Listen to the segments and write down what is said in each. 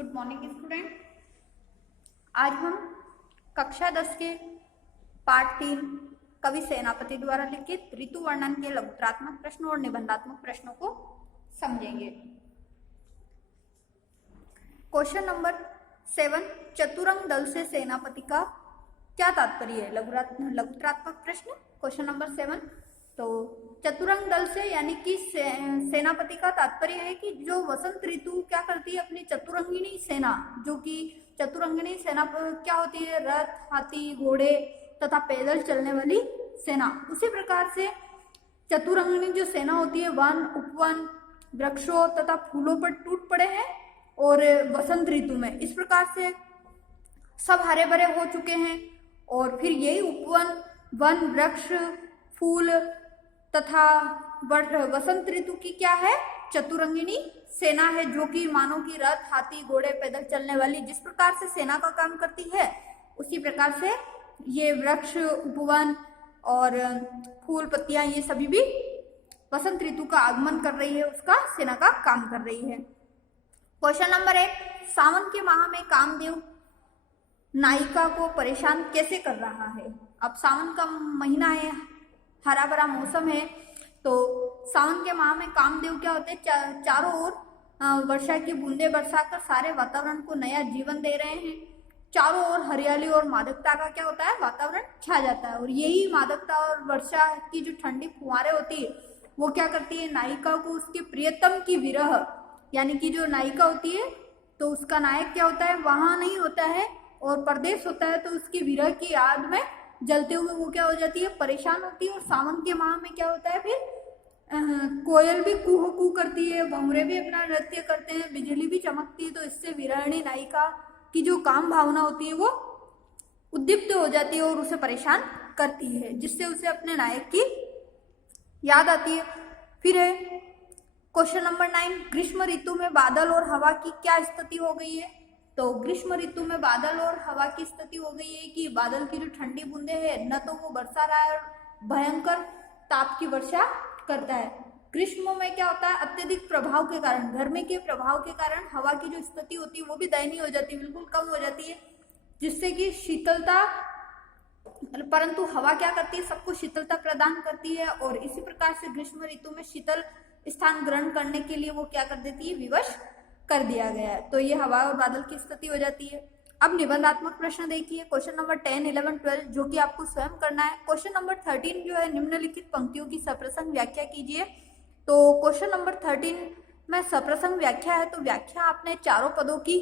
Good morning student. आज हम कक्षा 10 के पार्ट 3 कवि सेनापति द्वारा लिखित ऋतु वर्णन के लघुत्रात्मक प्रश्नों और निबंधात्मक प्रश्नों को समझेंगे। क्वेश्चन नंबर 7, चतुरंग दल से सेनापति का क्या तात्पर्य है? लघुत्रात्मक प्रश्न क्वेश्चन नंबर 7। तो चतुरंग दल से यानी कि सेनापति का तात्पर्य है कि जो वसंत ऋतु क्या करती है, अपनी चतुरंगिनी सेना, जो कि चतुरंगिनी सेना क्या होती है, रथ, हाथी, घोड़े तथा पैदल चलने वाली सेना। उसी प्रकार से चतुरंगिनी जो सेना होती है वन, उपवन, वृक्षों तथा फूलों पर टूट पड़े हैं और वसंत ऋतु में इस प्रकार से सब हरे भरे हो चुके हैं। और फिर यही उपवन, वन, वृक्ष, फूल तथा वसंत ऋतु की क्या है, चतुरंगिनी सेना है, जो कि मानो की रथ, हाथी, घोड़े, पैदल चलने वाली जिस प्रकार से सेना का काम करती है, उसी प्रकार से ये वृक्ष, उपवन और फूल, पत्तियां, ये सभी भी वसंत ऋतु का आगमन कर रही है, उसका सेना का काम कर रही है। क्वेश्चन नंबर 1, सावन के माह में कामदेव नायिका को परेशान कैसे कर रहा है? अब सावन का महीना है, हरा भरा मौसम है, तो सावन के माह में कामदेव क्या होते हैं, चारों ओर वर्षा की बूंदें बरसाकर सारे वातावरण को नया जीवन दे रहे हैं। चारों ओर हरियाली और मादकता का क्या होता है, वातावरण छा जाता है। और यही मादकता और वर्षा की जो ठंडी फुहारें होती है वो क्या करती है, नायिका को उसके प्रियतम की विरह, यानी कि जो नायिका होती है तो उसका नायक क्या होता है, वहां नहीं होता है और परदेश होता है, तो उसकी विरह की याद में जलते हुए वो क्या हो जाती है, परेशान होती है। और सावन के माह में क्या होता है, फिर कोयल भी कुहू कू करती है, भंवरे भी अपना नृत्य करते हैं, बिजली भी चमकती है, तो इससे विरहिणी नायिका की जो काम भावना होती है वो उद्दीप्त हो जाती है और उसे परेशान करती है, जिससे उसे अपने नायक की याद आती है। फिर है क्वेश्चन नंबर 9, ग्रीष्म ऋतु में बादल और हवा की क्या स्थिति हो गई है? तो ग्रीष्म ऋतु में बादल और हवा की स्थिति हो गई है कि बादल की जो ठंडी बूंदे हैं न तो वो बरसा रहा है और भयंकर ताप की वर्षा करता है। ग्रीष्म में क्या होता है, अत्यधिक प्रभाव के कारण, गर्मी के प्रभाव के कारण हवा की जो स्थिति होती है वो भी दयनीय हो जाती है, बिल्कुल कम हो जाती है, जिससे कि शीतलता, परंतु हवा क्या करती है, सबको शीतलता प्रदान करती है। और इसी प्रकार से ग्रीष्म ऋतु में शीतल स्थान ग्रहण करने के लिए वो क्या कर देती है, विवश कर दिया गया है। तो ये हवा और बादल की स्थिति हो जाती है। अब निबंधात्मक प्रश्न देखिए, क्वेश्चन नंबर 10, 11, 12 जो कि आपको स्वयं करना है। क्वेश्चन नंबर 13 जो है, निम्नलिखित पंक्तियों की सप्रसंग व्याख्या कीजिए। तो क्वेश्चन नंबर 13 में सप्रसंग व्याख्या है, तो व्याख्या आपने चारों पदों की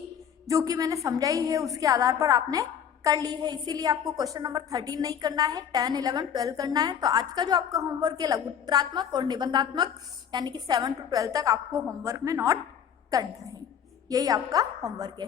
जो कि मैंने समझाई है उसके आधार पर आपने कर ली है, इसीलिए आपको क्वेश्चन नंबर 13 नहीं करना है, 10, 11, 12 करना है। तो आज का जो आपका होमवर्क है लघुत्रात्मक और निबंधात्मक यानी कि 7 to 12 तक आपको होमवर्क में नोट करना है, यही आपका होमवर्क है।